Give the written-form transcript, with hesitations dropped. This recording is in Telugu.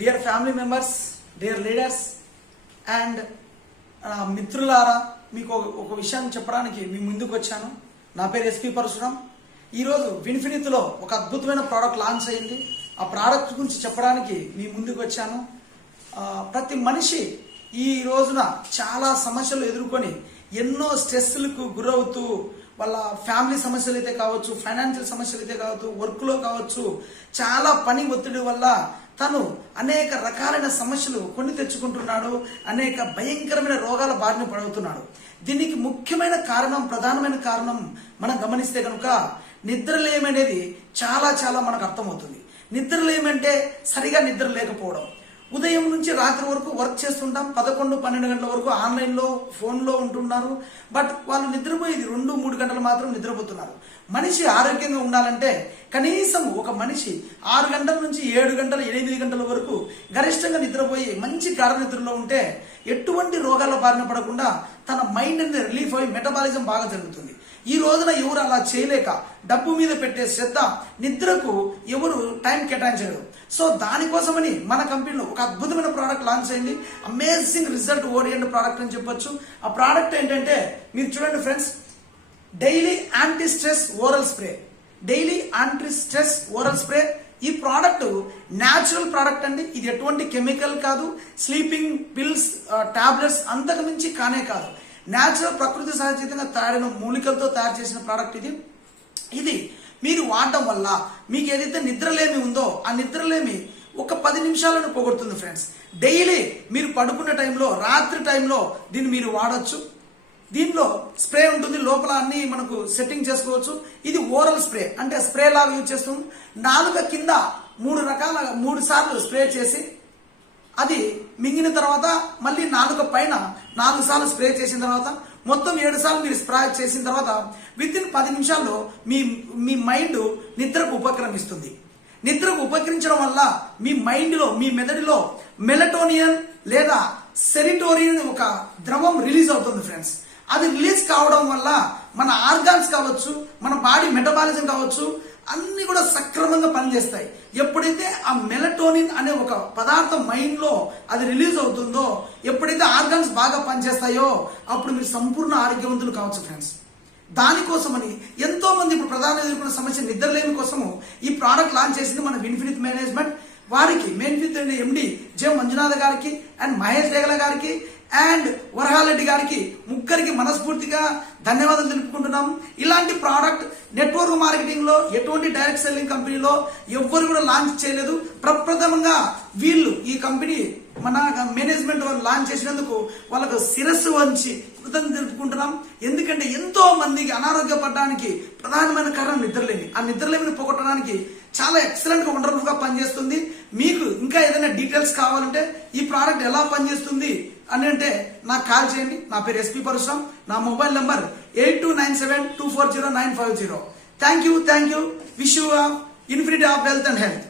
Dear family members, dear leaders and మిత్రులారా, మీకు ఒక విషయాన్ని చెప్పడానికి మీ ముందుకు వచ్చాను. నా పేరు ఎస్పీ పరశురాం. ఈరోజు విన్ఫినిత్లో ఒక అద్భుతమైన ప్రోడక్ట్ లాంచ్ అయింది. ఆ ప్రోడక్ట్ గురించి చెప్పడానికి మీ ముందుకు వచ్చాను. ప్రతి మనిషి ఈ రోజున చాలా సమస్యలు ఎదుర్కొని ఎన్నో స్ట్రెస్లకు గురవుతూ వాళ్ళ ఫ్యామిలీ సమస్యలు అయితే కావచ్చు, ఫైనాన్షియల్ సమస్యలు అయితే కావచ్చు, వర్క్లో కావచ్చు, చాలా పని ఒత్తిడి వల్ల తను అనేక రకాలైన సమస్యలు కొని తెచ్చుకుంటున్నాడు. అనేక భయంకరమైన రోగాల బారిన పడుతున్నాడు. దీనికి ముఖ్యమైన కారణం, ప్రధానమైన కారణం మనం గమనిస్తే కనుక నిద్రలేమనేది చాలా చాలా మనకు అర్థమవుతుంది. నిద్రలేమంటే సరిగా నిద్ర లేకపోవడం. ఉదయం నుంచి రాత్రి వరకు వర్క్ చేస్తుంటాం. 11-12 గంటల వరకు ఆన్లైన్లో ఫోన్లో ఉంటున్నారు. బట్ వాళ్ళు నిద్రపోయేది 2-3 గంటలు మాత్రం నిద్రపోతున్నారు. మనిషి ఆరోగ్యంగా ఉండాలంటే కనీసం ఒక మనిషి 6 గంటల నుంచి 7 గంటలు 8 గంటల వరకు గరిష్టంగా నిద్రపోయి మంచి గాఢ నిద్రలో ఉంటే ఎటువంటి రోగాల బారిన పడకుండా తన మైండ్ అనేది రిలీఫ్ అయ్యి మెటబాలిజం బాగా జరుగుతుంది. ఈ రోజున ఎవరు అలా చేయలేక డబ్బు మీద పెట్టే శ్రద్ధ, నిద్రకు ఎవరు టైం కేటాయించలేరు. సో దానికోసమని మన కంపెనీలో ఒక అద్భుతమైన ప్రోడక్ట్ లాంచ్ అయింది. అమేజింగ్ రిజల్ట్ ఓరియంటెడ్ ప్రోడక్ట్ అని చెప్పొచ్చు. ఆ ప్రోడక్ట్ ఏంటంటే మీరు చూడండి friends, daily anti stress oral spray. Daily anti stress oral spray. ఈ ప్రోడక్ట్ న్యాచురల్ ప్రోడక్ట్ అండి. ఇది ఎటువంటి కెమికల్ కాదు, స్లీపింగ్ పిల్స్, టాబ్లెట్స్ అంతకు మించి కానే కాదు. న్యాచురల్, ప్రకృతి సహజంగా తయారైన మూలికలతో తయారు చేసిన ప్రోడక్ట్ ఇది. ఇది మీరు వాడటం వల్ల మీకు ఏదైతే నిద్రలేమి ఉందో ఆ నిద్రలేమి ఒక 10 నిమిషాలను పోగొడుతుంది ఫ్రెండ్స్. డైలీ మీరు పడుకున్న టైంలో, రాత్రి టైంలో దీన్ని మీరు వాడచ్చు. దీనిలో స్ప్రే ఉంటుంది, లోపల అన్ని మనకు సెట్టింగ్ చేసుకోవచ్చు. ఇది ఓరల్ స్ప్రే, అంటే స్ప్రే లాగా యూజ్ చేస్తాం. నాలుక కింద 3 సార్లు స్ప్రే చేసి అది మింగిన తర్వాత మళ్ళీ నాలుక పైన 4 సార్లు స్ప్రే చేసిన తర్వాత మొత్తం 7 సార్లు మీరు స్ప్రే చేసిన తర్వాత విత్ ఇన్ 10 నిమిషాల్లో మీ మైండ్ నిద్రకు ఉపక్రమిస్తుంది. నిద్రకు ఉపకరించడం వల్ల మీ మైండ్లో, మీ మెదడులో మెలటోనియన్ లేదా సెరిటోనిన్ ఒక ద్రవం రిలీజ్ అవుతుంది ఫ్రెండ్స్. అది రిలీజ్ కావడం వల్ల మన ఆర్గాన్స్ కావచ్చు, మన బాడీ మెటబాలిజం కావచ్చు, అన్ని కూడా సక్రమంగా పనిచేస్తాయి. ఎప్పుడైతే ఆ మెలటోనిన్ అనే ఒక పదార్థం మైండ్ లో అది రిలీజ్ అవుతుందో, ఎప్పుడైతే ఆర్గాన్స్ బాగా పనిచేస్తాయో అప్పుడు మీరు సంపూర్ణ ఆరోగ్యవంతులు కావచ్చు ఫ్రెండ్స్. దానికోసమని ఎంతో మంది ఇప్పుడు ప్రధాన ఎదుర్కొన్న సమస్య నిద్రలేమి కోసము ఈ ప్రోడక్ట్ లాంచ్ చేసింది మన విన్ఫినిత్ మేనేజ్మెంట్. వారికి విన్ఫినిత్ ఎండి జె మంజునాథ్ గారికి అండ్ మహేష్ డేగల గారికి అండ్ వరహాలరెడ్డి గారికి, ముగ్గురికి మనస్ఫూర్తిగా ధన్యవాదాలు తెలుపుకుంటున్నాము. ఇలాంటి ప్రోడక్ట్ నెట్వర్క్ మార్కెటింగ్ లో ఎటువంటి డైరెక్ట్ సెల్లింగ్ కంపెనీలో ఎవ్వరు కూడా లాంచ్ చేయలేదు. ప్రప్రథమంగా వీళ్ళు ఈ కంపెనీ మన మేనేజ్మెంట్ వాళ్ళు లాంచ్ చేసినందుకు వాళ్ళకు శిరస్సు వంచి కృతజ్ఞతలు తెలుపుకుంటున్నాం. ఎందుకంటే ఎంతో మందికి అనారోగ్యపడడానికి ప్రధానమైన కారణం నిద్రలేమి. ఆ నిద్రలేమిని పోగొట్టడానికి చాలా ఎక్సలెంట్ గా, వండర్ఫుల్ గా పనిచేస్తుంది. మీకు ఇంకా ఏదైనా డీటెయిల్స్ కావాలంటే ఈ ప్రోడక్ట్ ఎలా పనిచేస్తుంది అని అంటే నాకు కాల్ చేయండి. నా పేరు ఎస్పీ పరశురాం. నా mobile number 8297240950. Thank you. Wish you infinity of wealth and health.